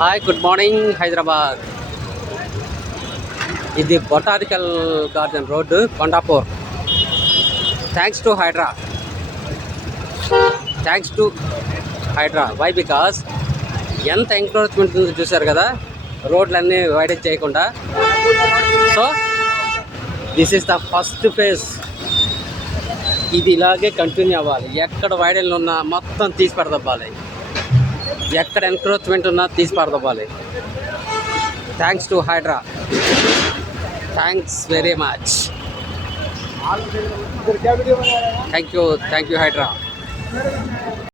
Hi, good morning Hyderabad. ఇది botanical garden road, Kondapur. Thanks to Hydraa. Why? Because ఎంత encroachment ఉందో చూసారు కదా, రోడ్లన్నీ వైడెన్ చేయకుండా. So this is the first phase. ఇది ఇలాగే కంటిన్యూ అవ్వాలి. ఎక్కడ వైడెన్లు ఉన్నా మొత్తం తీసి పడదవ్వాలి, ఎక్కడ ఎంకరేజ్మెంట్ ఉన్నా తీసి పడదవ్వాలి. Thanks to Hydraa. Thanks very much. Thank you Hydraa.